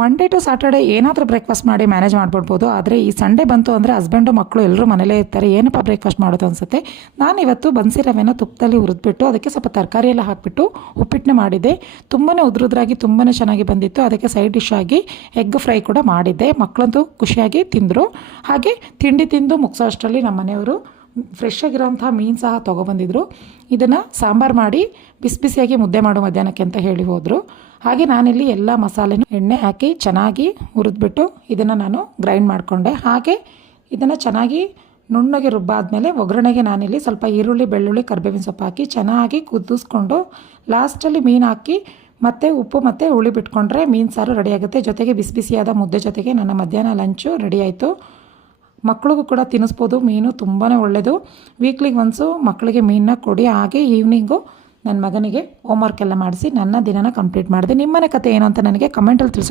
Monday to Saturday ಏನಾದರೂ breakfast ಮಾಡಿ manage ಮಾಡಿಬಿಡ್ಬೋದು. ಆದರೆ ಈ ಸಂಡೇ ಬಂತು ಅಂದರೆ ಹಸ್ಬೆಂಡು ಮಕ್ಕಳು ಎಲ್ಲರೂ ಮನೇಲೇ ಇರ್ತಾರೆ, ಏನಪ್ಪ ಬ್ರೇಕ್ಫಾಸ್ಟ್ ಮಾಡೋದು ಅನಿಸುತ್ತೆ. ನಾನಿವತ್ತು ಬನ್ಸಿ ರವೆನ ತುಪ್ಪದಲ್ಲಿ ಹುರಿದ್ಬಿಟ್ಟು ಅದಕ್ಕೆ ಸ್ವಲ್ಪ ತರಕಾರಿ ಎಲ್ಲ ಹಾಕಿಬಿಟ್ಟು ಉಪ್ಪಿಟ್ಟನ್ನ ಮಾಡಿದ್ದೆ. ತುಂಬಾ ಉದ್ರುದ್ರಾಗಿ ತುಂಬಾ ಚೆನ್ನಾಗಿ ಬಂದಿತ್ತು. ಅದಕ್ಕೆ ಸೈಡ್ ಡಿಶ್ ಆಗಿ ಎಗ್ ಫ್ರೈ ಕೂಡ ಮಾಡಿದ್ದೆ. ಮಕ್ಕಳಂತೂ ಖುಷಿಯಾಗಿ ತಿಂದರು. ಹಾಗೆ ತಿಂಡಿ ತಿಂದು ಮುಗಿಸೋ ಅಷ್ಟರಲ್ಲಿ ನಮ್ಮ ಮನೆಯವರು ಫ್ರೆಶ್ ಆಗಿರೋಂಥ ಮೀನು ಸಹ ತೊಗೊಬಂದಿದ್ರು. ಇದನ್ನು ಸಾಂಬಾರು ಮಾಡಿ ಬಿಸಿ ಬಿಸಿಯಾಗಿ ಮುದ್ದೆ ಮಾಡು ಮಧ್ಯಾಹ್ನಕ್ಕೆ ಅಂತ ಹೇಳಿ ಹೋದರು. ಹಾಗೆ ನಾನಿಲ್ಲಿ ಎಲ್ಲ ಮಸಾಲೆನೂ ಎಣ್ಣೆ ಹಾಕಿ ಚೆನ್ನಾಗಿ ಹುರಿದ್ಬಿಟ್ಟು ಇದನ್ನು ನಾನು ಗ್ರೈಂಡ್ ಮಾಡಿಕೊಂಡೆ. ಹಾಗೆ ಇದನ್ನು ಚೆನ್ನಾಗಿ ನುಣ್ಣಗೆ ರುಬ್ಬಾದಮೇಲೆ ಒಗ್ಗರಣೆಗೆ ನಾನಿಲ್ಲಿ ಸ್ವಲ್ಪ ಈರುಳ್ಳಿ, ಬೆಳ್ಳುಳ್ಳಿ, ಕರಿಬೇವಿನ ಸೊಪ್ಪು ಹಾಕಿ ಚೆನ್ನಾಗಿ ಕುದಿಸ್ಕೊಂಡು ಲಾಸ್ಟಲ್ಲಿ ಮೀನು ಹಾಕಿ ಮತ್ತು ಉಪ್ಪು ಮತ್ತು ಹುಳಿ ಬಿಟ್ಕೊಂಡ್ರೆ ಮೀನು ಸಾರು ರೆಡಿಯಾಗುತ್ತೆ. ಜೊತೆಗೆ ಬಿಸಿ ಬಿಸಿಯಾದ ಮುದ್ದೆ ಜೊತೆಗೆ ನನ್ನ ಮಧ್ಯಾಹ್ನ ಲಂಚು ರೆಡಿ ಆಯಿತು. ಮಕ್ಕಳಿಗೂ ಕೂಡ ತಿನ್ನಿಸ್ಬೋದು. ಮೀನು ತುಂಬಾ ಒಳ್ಳೆಯದು. ವೀಕ್ಲಿಗೆ ಒನ್ಸು ಮಕ್ಕಳಿಗೆ ಮೀನನ್ನ ಕೊಡಿ. ಹಾಗೆ ಈವ್ನಿಂಗು ನನ್ನ ಮಗನಿಗೆ ಹೋಮ್ವರ್ಕ್ ಎಲ್ಲ ಮಾಡಿಸಿ ನನ್ನ ದಿನನ ಕಂಪ್ಲೀಟ್ ಮಾಡಿದೆ. ನಿಮ್ಮನೆ ಕತೆ ಏನು ಅಂತ ನನಗೆ ಕಮೆಂಟಲ್ಲಿ ತಿಳಿಸಿ.